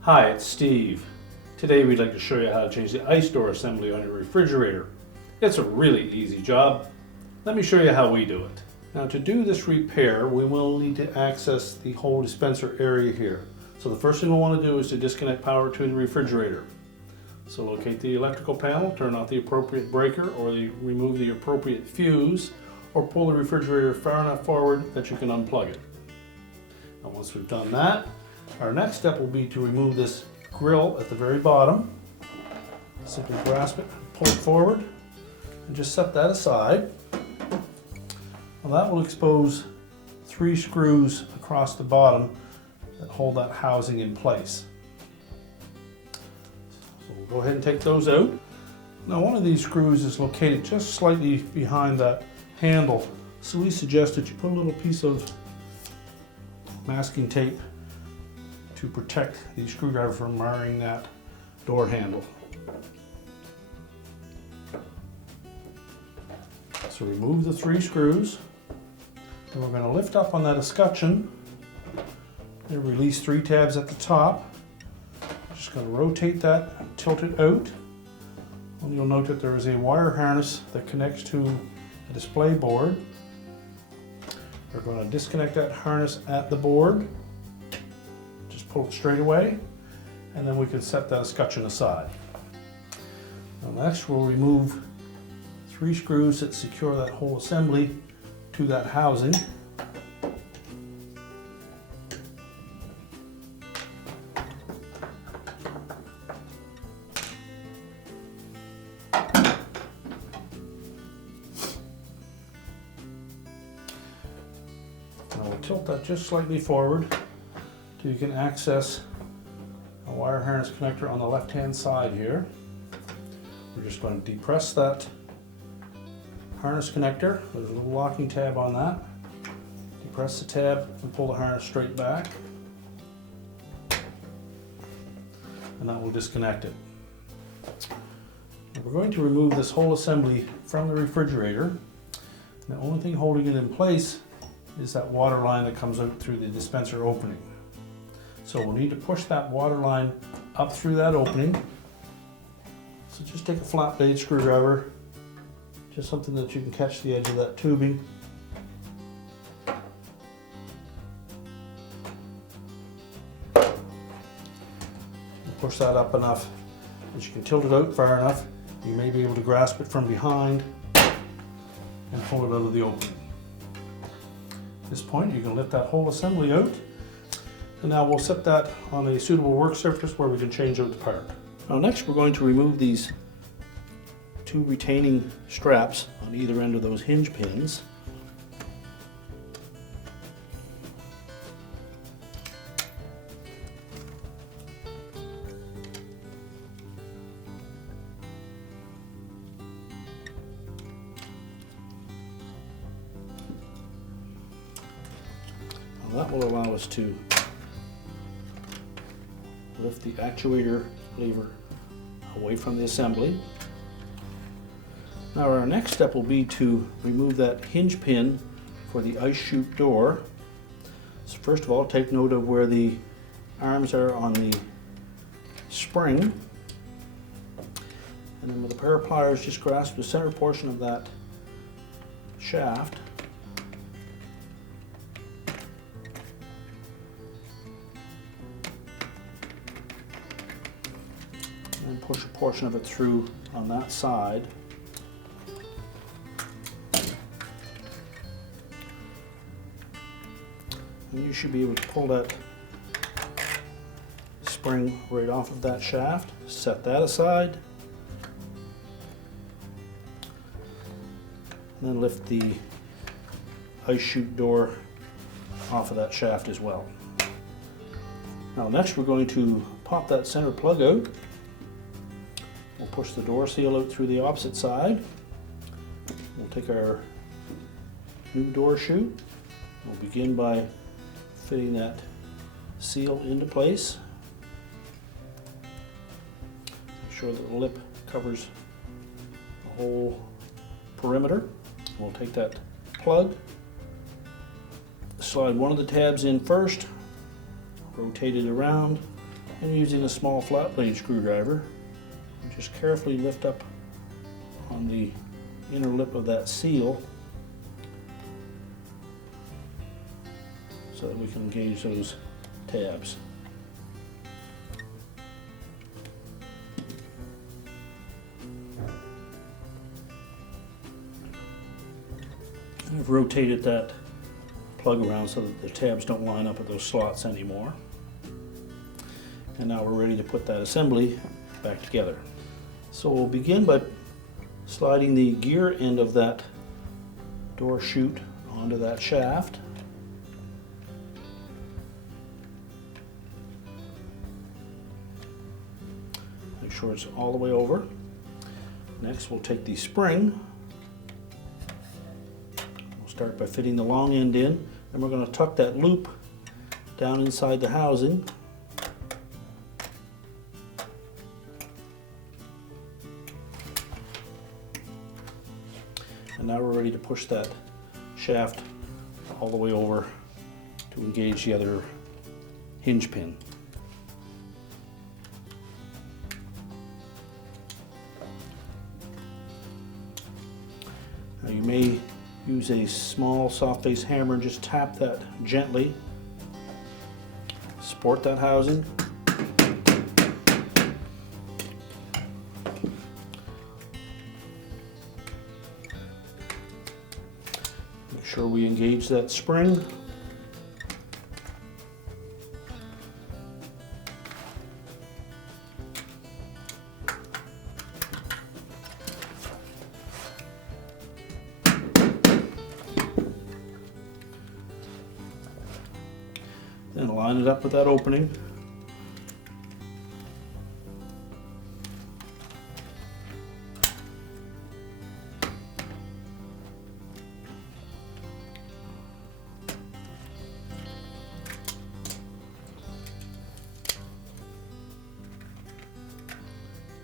Hi, it's Steve. Today we'd like to show you how to change the ice door assembly on your refrigerator. It's a really easy job. Let me show you how we do it. Now to do this repair, we will need to access the whole dispenser area here. So the first thing we'll want to do is to disconnect power to the refrigerator. So locate the electrical panel, turn off the appropriate breaker or remove the appropriate fuse, or pull the refrigerator far enough forward that you can unplug it. Now once we've done that, our next step will be to remove this grill at the very bottom. Simply grasp it, pull it forward, and just set that aside. Now that will expose 3 screws across the bottom that hold that housing in place. So we'll go ahead and take those out. Now one of these screws is located just slightly behind that handle, so we suggest that you put a little piece of masking tape to protect the screwdriver from marring that door handle. So remove the 3 screws, and we're going to lift up on that escutcheon and release 3 tabs at the top. Just going to rotate that and tilt it out. And you'll note that there is a wire harness that connects to a display board. We're going to disconnect that harness at the board. Pull it straight away, and then we can set that escutcheon aside. Now next we'll remove 3 screws that secure that whole assembly to that housing. Now we'll tilt that just slightly forward so you can access a wire harness connector on the left hand side here. We're just going to depress that harness connector. There's a little locking tab on that. Depress the tab and pull the harness straight back, and that will disconnect it. We're going to remove this whole assembly from the refrigerator. The only thing holding it in place is that water line that comes out through the dispenser opening. So we'll need to push that water line up through that opening. So just take a flat blade screwdriver, just something that you can catch the edge of that tubing. Push that up enough that you can tilt it out far enough. You may be able to grasp it from behind and pull it out of the opening. At this point you can lift that whole assembly out. And now we'll set that on a suitable work surface where we can change out the part. Now next we're going to remove these 2 retaining straps on either end of those hinge pins. Now that will allow us to lift the actuator lever away from the assembly. Now our next step will be to remove that hinge pin for the ice chute door. So first of all, take note of where the arms are on the spring, and then with a pair of pliers just grasp the center portion of that shaft and push a portion of it through on that side. And you should be able to pull that spring right off of that shaft. Set that aside. And then lift the ice chute door off of that shaft as well. Now next we're going to pop that center plug out. We'll push the door seal out through the opposite side. We'll take our new door chute. We'll begin by fitting that seal into place. Make sure that the lip covers the whole perimeter. We'll take that plug. Slide one of the tabs in first, rotate it around, and using a small flat blade screwdriver, just carefully lift up on the inner lip of that seal so that we can engage those tabs. I've rotated that plug around so that the tabs don't line up with those slots anymore. And now we're ready to put that assembly back together. So we'll begin by sliding the gear end of that door chute onto that shaft. Make sure it's all the way over. Next we'll take the spring. We'll start by fitting the long end in, and we're going to tuck that loop down inside the housing. And now we're ready to push that shaft all the way over to engage the other hinge pin. Now you may use a small soft face hammer and just tap that gently. Support that housing. Make sure we engage that spring. Then line it up with that opening.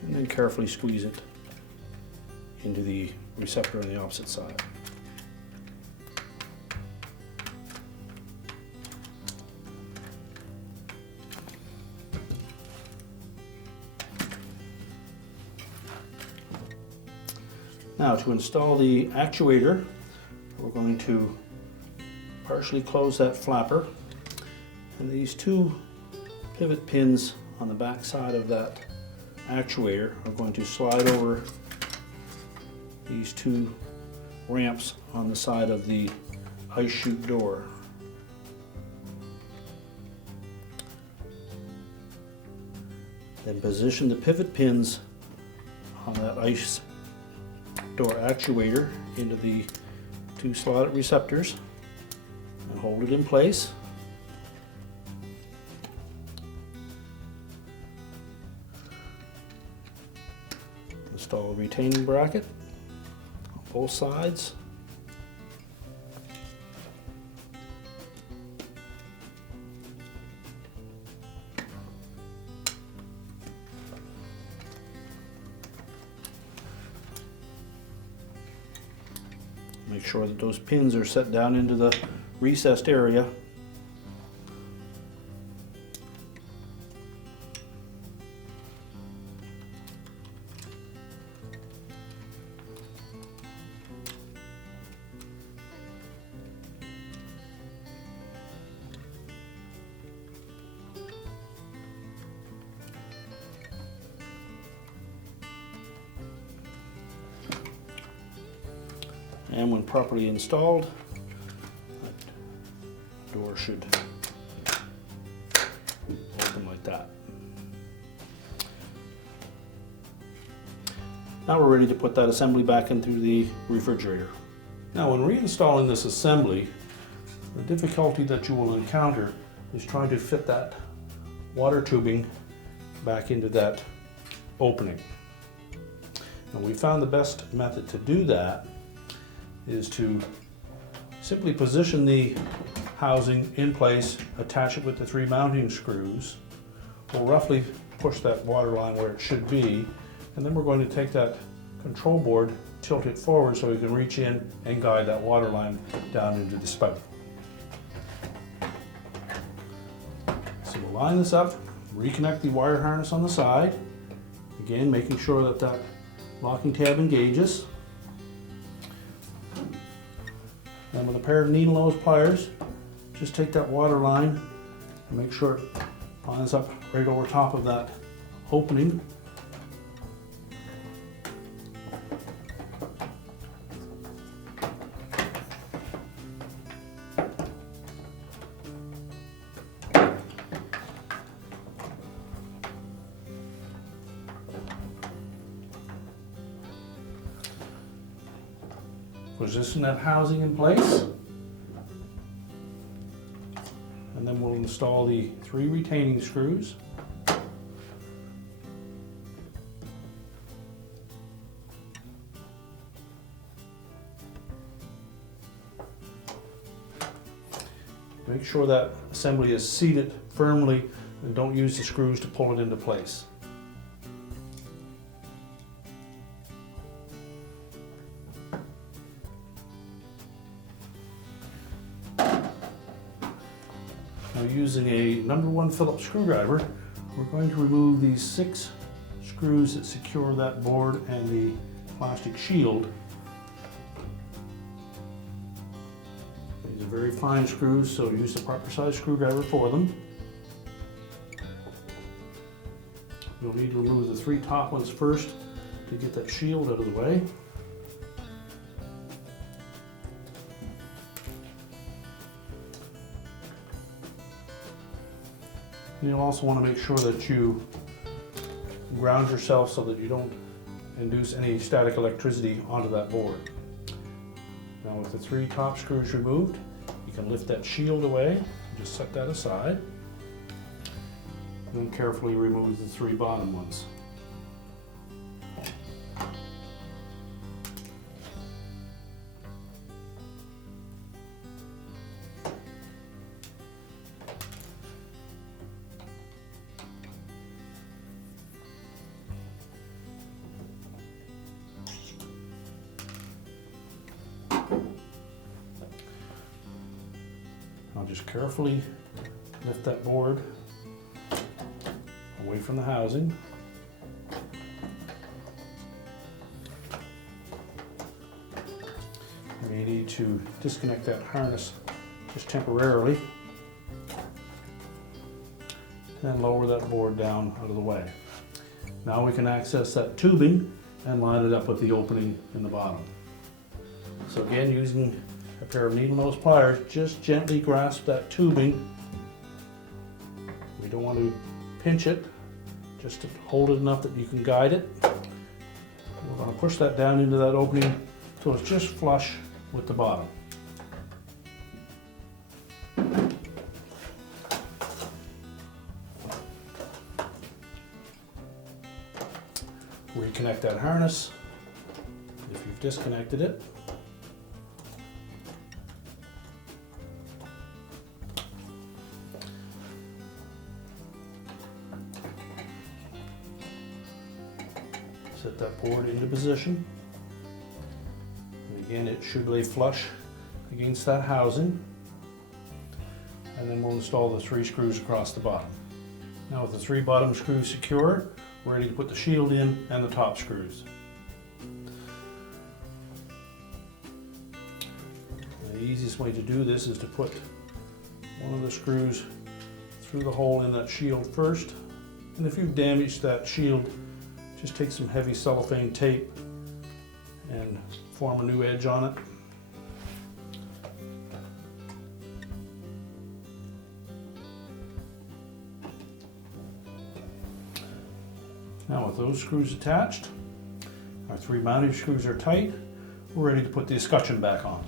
And then carefully squeeze it into the receptor on the opposite side. Now to install the actuator, we're going to partially close that flapper, and these two pivot pins on the back side of that actuator are going to slide over these two ramps on the side of the ice chute door. Then position the pivot pins on that ice door actuator into the two slotted receptors and hold it in place. Install a retaining bracket on both sides. Make sure that those pins are set down into the recessed area. And when properly installed, that door should open like that. Now we're ready to put that assembly back into the refrigerator. Now when reinstalling this assembly, the difficulty that you will encounter is trying to fit that water tubing back into that opening. And we found the best method to do that is to simply position the housing in place, attach it with the 3 mounting screws. We'll roughly push that water line where it should be, and then we're going to take that control board, tilt it forward so you can reach in and guide that water line down into the spout. So we'll line this up, reconnect the wire harness on the side, again making sure that that locking tab engages. And with a pair of needle nose pliers, just take that water line and make sure it lines up right over top of that opening. Position that housing in place, and then we'll install the 3 retaining screws. Make sure that assembly is seated firmly and don't use the screws to pull it into place. Now, using a number 1 Phillips screwdriver, we're going to remove these 6 screws that secure that board and the plastic shield. These are very fine screws, so use the proper size screwdriver for them. You'll need to remove the 3 top ones first to get that shield out of the way. And you'll also want to make sure that you ground yourself so that you don't induce any static electricity onto that board. Now, with the 3 top screws removed, you can lift that shield away and just set that aside. And then carefully remove the 3 bottom ones. I'll just carefully lift that board away from the housing. You may need to disconnect that harness just temporarily, and lower that board down out of the way. Now we can access that tubing and line it up with the opening in the bottom. So again, using a pair of needle nose pliers, just gently grasp that tubing. We don't want to pinch it, just to hold it enough that you can guide it. We're going to push that down into that opening so it's just flush with the bottom. Reconnect that harness if you've disconnected it. Set that board into position. And again, it should lay flush against that housing. And then we'll install the 3 screws across the bottom. Now, with the 3 bottom screws secure, we're ready to put the shield in and the top screws. The easiest way to do this is to put one of the screws through the hole in that shield first. And if you've damaged that shield, just take some heavy cellophane tape and form a new edge on it. Now, with those screws attached, our 3 mounting screws are tight, we're ready to put the escutcheon back on.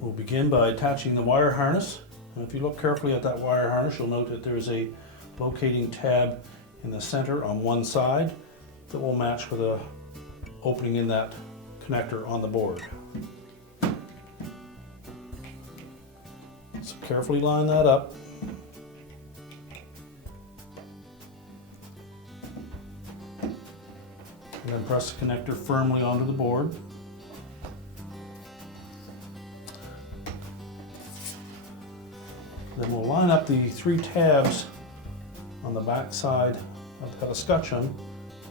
We'll begin by attaching the wire harness. And if you look carefully at that wire harness, you'll note that there's a locating tab in the center on one side that will match with a opening in that connector on the board. So carefully line that up. And then Then press the connector firmly onto the board. Then we'll line up the 3 tabs on the back side of the escutcheon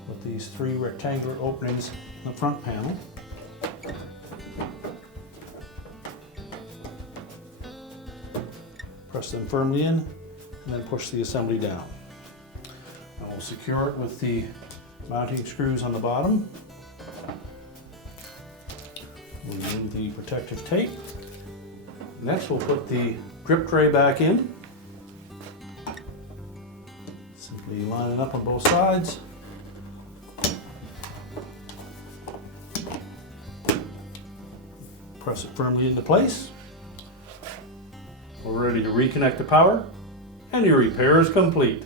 with these 3 rectangular openings in the front panel. Press them firmly in and then push the assembly down. And we'll secure it with the mounting screws on the bottom. We'll remove the protective tape. Next we'll put the drip tray back in. Simply line it up on both sides. Press it firmly into place. We're ready to reconnect the power, and your repair is complete.